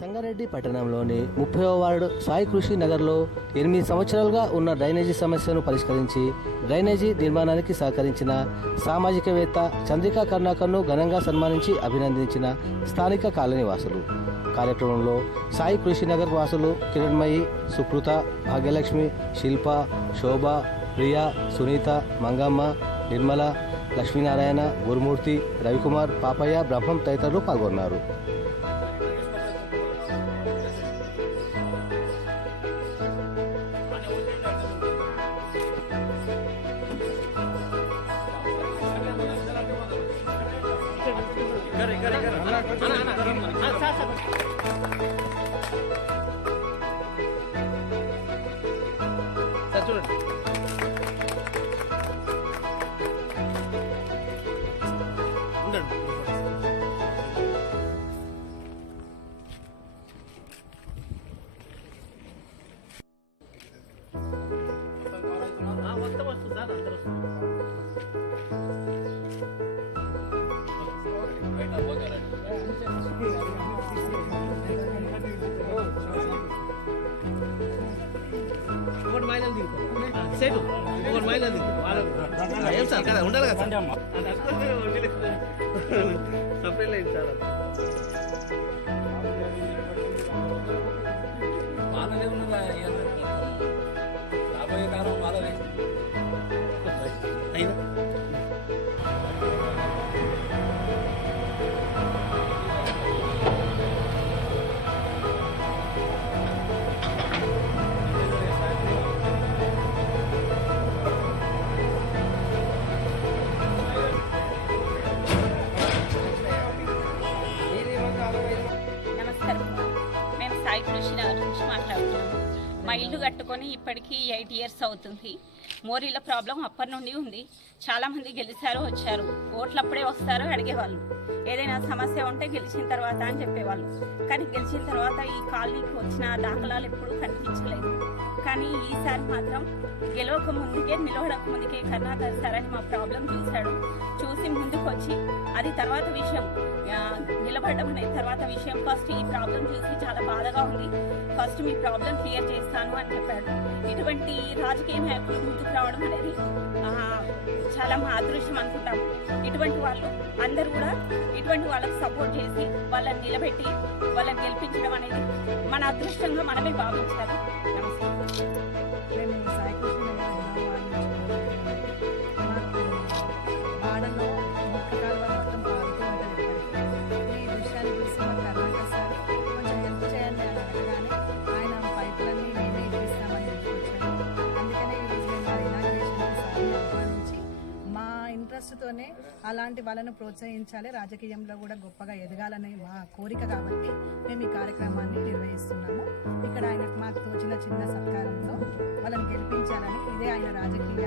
సంగారెడ్డి పట్టణంలోని ముప్పై వార్డు సాయి కృషి నగర్లో ఎనిమిది సంవత్సరాలుగా ఉన్న డ్రైనేజీ సమస్యను పరిష్కరించి డ్రైనేజీ నిర్మాణానికి సహకరించిన సామాజికవేత్త చంద్రికా కర్ణాకర్ను ఘనంగా సన్మానించి అభినందించిన స్థానిక కాలనీ వాసులు. కార్యక్రమంలో సాయి కృషి నగర్ వాసులు కిరణ్మయి సుకృత భాగ్యలక్ష్మి శిల్ప శోభ ప్రియా సునీత మంగమ్మ నిర్మల లక్ష్మీనారాయణ గురుమూర్తి రవికుమార్ పాపయ్య బ్రహ్మం తదితరులు పాల్గొన్నారు. আচ্ছা, আচ্ছা। স্যার চলুন। మైనల్ దిగుతాం సేటు ఒకటి మైనల్ దిగుతాం వాళ్ళ ఏం సార్ కదా ఉండాలి కదా సపరేట్ లేదు సార్ వాళ్ళదే ఉన్నదా రాబోయే కాలం వాళ్ళదే మేము సాయి కృషి నగర్ నుంచి మాట్లాడుతున్నాము మా ఇల్లు కట్టుకొని ఇప్పటికీ ఎయిట్ ఇయర్స్ అవుతుంది. మోరీల ప్రాబ్లం అప్పటి నుండి ఉంది. చాలామంది గెలిచారు వచ్చారు. ఓట్లు అప్పుడే వస్తారు అడిగేవాళ్ళు. ఏదైనా సమస్య ఉంటే గెలిచిన తర్వాత అని చెప్పేవాళ్ళు. కానీ గెలిచిన తర్వాత ఈ కాలనీకి వచ్చిన దాఖలాలు ఎప్పుడూ కనిపించలేదు. కానీ ఈసారి మాత్రం గెలవక ముందుకే నిలవడక ముందుకే కర్ణాకర్ సార్ అని మా ప్రాబ్లం చూశాడు. చూసి ముందుకు వచ్చి అది తర్వాత విషయం. నిలబడడం అనేది తర్వాత విషయం. ఫస్ట్ ఈ ప్రాబ్లం చూసి చాలా బాధగా ఉంది. ఫస్ట్ మీ ప్రాబ్లం క్లియర్ చేస్తాను అని చెప్పాడు. ఇటువంటి రాజకీయ నాయకులు ముందుకు రావడం అనేది చాలా మా అదృష్టం అనుకుంటాము. ఇటువంటి వాళ్ళు అందరూ కూడా ఇటువంటి వాళ్ళకు సపోర్ట్ చేసి వాళ్ళని నిలబెట్టి వాళ్ళని గెలిపించడం అనేది మన అదృష్టంగా మనమే భావించాలి. నమస్కారం. మనస్సుతోనే అలాంటి వాళ్ళను ప్రోత్సహించాలి. రాజకీయంలో కూడా గొప్పగా ఎదగాలనే మా కోరిక కాబట్టి మేము ఈ కార్యక్రమాన్ని నిర్వహిస్తున్నాము. ఇక్కడ ఆయన మాకు తోచిన చిన్న సత్కారంతో వాళ్ళని గెలిపించాలని ఇదే ఆయన రాజకీయ